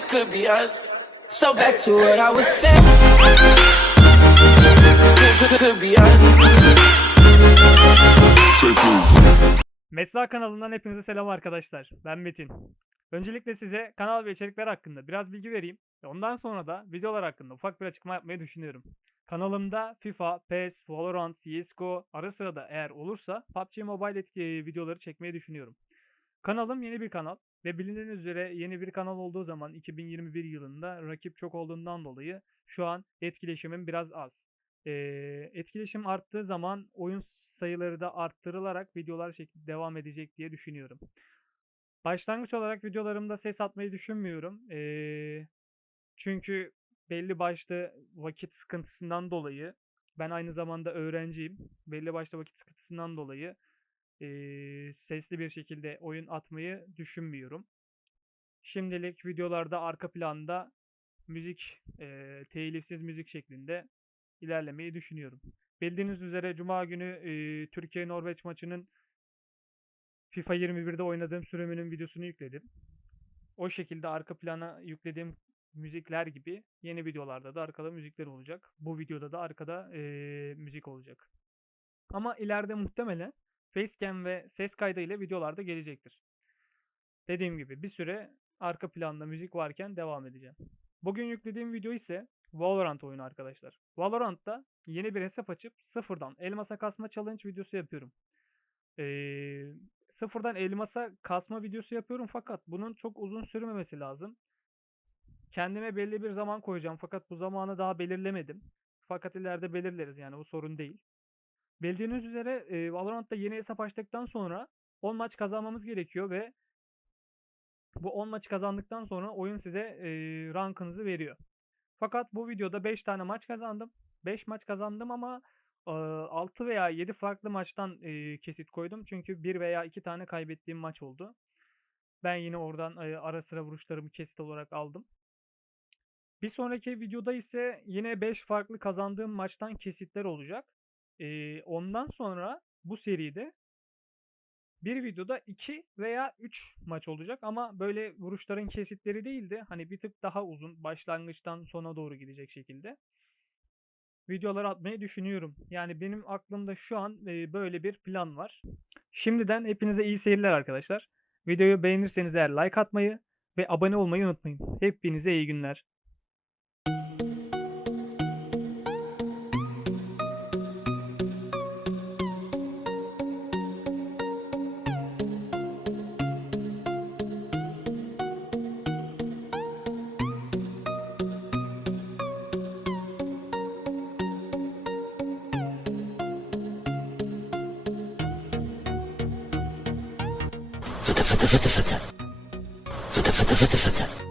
this could be us. So back to what I was saying. Could, could, could be us. Metsa kanalından hepinize selam arkadaşlar. Ben Metin. Öncelikle size kanal ve içerikler hakkında biraz bilgi vereyim. Ve Ondan sonra da videolar hakkında ufak bir açıklama yapmayı düşünüyorum. Kanalımda FIFA, PES, Valorant, CSGO, ara sıra da eğer olursa PUBG Mobile etki videoları çekmeyi düşünüyorum. Kanalım yeni bir kanal ve bilinen üzere yeni bir kanal olduğu zaman 2021 yılında rakip çok olduğundan dolayı şu an etkileşimim biraz az. Ee, etkileşim arttığı zaman oyun sayıları da arttırılarak videolar şekli devam edecek diye düşünüyorum. Başlangıç olarak videolarımda ses atmayı düşünmüyorum. Ee, çünkü belli başlı vakit sıkıntısından dolayı ben aynı zamanda öğrenciyim. Belli başlı vakit sıkıntısından dolayı ee, sesli bir şekilde oyun atmayı düşünmüyorum. Şimdilik videolarda arka planda müzik, ee, telifsiz müzik şeklinde ilerlemeyi düşünüyorum. Bildiğiniz üzere Cuma günü e, Türkiye-Norveç maçının FIFA 21'de oynadığım sürümünün videosunu yükledim. O şekilde arka plana yüklediğim müzikler gibi yeni videolarda da arkada müzikler olacak. Bu videoda da arkada e, müzik olacak. Ama ileride muhtemelen facecam ve ses kaydı ile videolarda gelecektir. Dediğim gibi bir süre arka planda müzik varken devam edeceğim. Bugün yüklediğim video ise Valorant oyunu arkadaşlar. Valorant'ta yeni bir hesap açıp sıfırdan elmasa kasma challenge videosu yapıyorum. Ee, sıfırdan elmasa kasma videosu yapıyorum fakat bunun çok uzun sürmemesi lazım. Kendime belli bir zaman koyacağım fakat bu zamanı daha belirlemedim. Fakat ileride belirleriz yani bu sorun değil. Bildiğiniz üzere e, Valorant'ta yeni hesap açtıktan sonra 10 maç kazanmamız gerekiyor ve bu 10 maç kazandıktan sonra oyun size e, rankınızı veriyor. Fakat bu videoda 5 tane maç kazandım. 5 maç kazandım ama e, 6 veya 7 farklı maçtan e, kesit koydum. Çünkü 1 veya 2 tane kaybettiğim maç oldu. Ben yine oradan e, ara sıra vuruşlarımı kesit olarak aldım. Bir sonraki videoda ise yine 5 farklı kazandığım maçtan kesitler olacak. E, ondan sonra bu seride bir videoda 2 veya 3 maç olacak ama böyle vuruşların kesitleri değil de hani bir tık daha uzun başlangıçtan sona doğru gidecek şekilde videolar atmayı düşünüyorum. Yani benim aklımda şu an böyle bir plan var. Şimdiden hepinize iyi seyirler arkadaşlar. Videoyu beğenirseniz eğer like atmayı ve abone olmayı unutmayın. Hepinize iyi günler. فتى